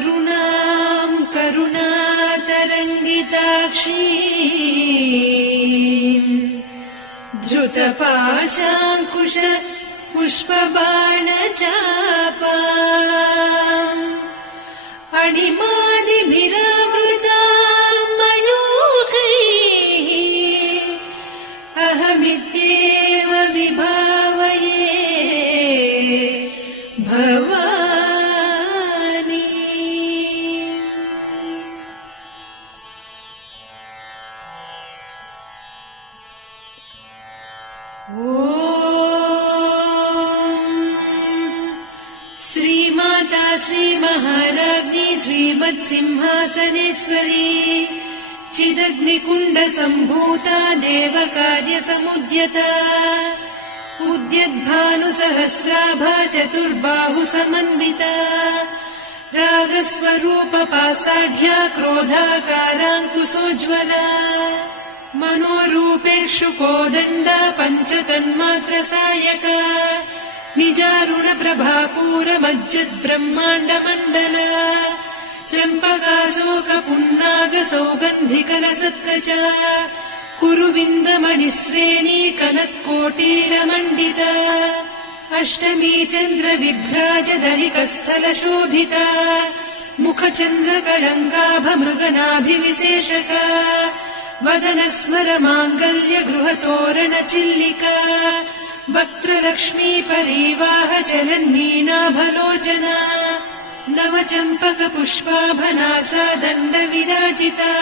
अरुणाम् करुणातरङ्गिताक्षीम् धृतपाशाङ्कुश पुष्पबाणचापाम् अणिमादिभिरावृताम् मयूखैः अहमित्येव विभावये भवानी। श्रीमाता श्रीमहाराज्ञी श्रीमत्सिंहासनेश्वरी चिदग्निकुण्डसम्भूता देवकार्यसमुद्यता उद्यद्भानुसहस्राभा चतुर्बाहुसमन्विता रागस्वरूपपासाढ्या क्रोधाकाराङ्कुशोज्ज्वला मनोरूपेषु कोदण्डा पञ्चतन्मात्रसायका निजारुणप्रभापूरमज्जद्ब्रह्माण्डमण्डला चम्पकाशोकपुन्नागसौगन्धिकलसत्कचा कुरुविन्दमणिश्रेणी कनत्कोटीरमण्डिता अष्टमी चन्द्रविभ्राजदलिकस्थलशोभिता मुखचन्द्रकळङ्काभमृगनाभिविशेषका वदनस्मरमाङ्गल्य गृहतोरणचिल्लिका वक्त्रलक्ष्मी परिवाह चलन्मीनाभलोचना नवचम्पकपुष्पाभनासा दण्डविराजिता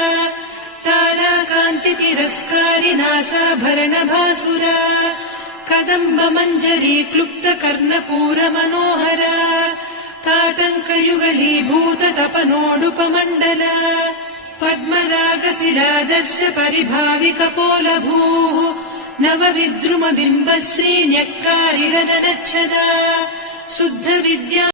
ताराकान्तितिरस्कारिनासाभरणभासुरा कदम्बमञ्जरी क्लुप्तकर्णपूरमनोहरा ताटङ्कयुगलीभूततपनोडुपमण्डला पद्मरागशिरादर्श परिभाविकपोलभूः नवविद्रुमबिम्बश्रीन्यक्कारिरदनच्छदा शुद्धविद्या